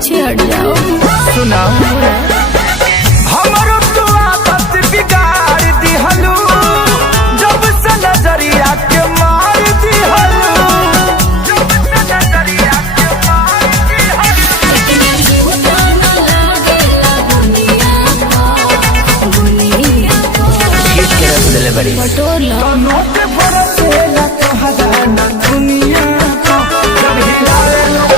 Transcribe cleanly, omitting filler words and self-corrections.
पीछे हट जाओ। सुना हमरो तू आदत बिगाड़ दिहलू, जब से नजरिया के मार दिहलू, जब से नजरिया के मार दिहलू। बटोला नोट बरसेला तोहरा दुनिया को, जब हिलावे लो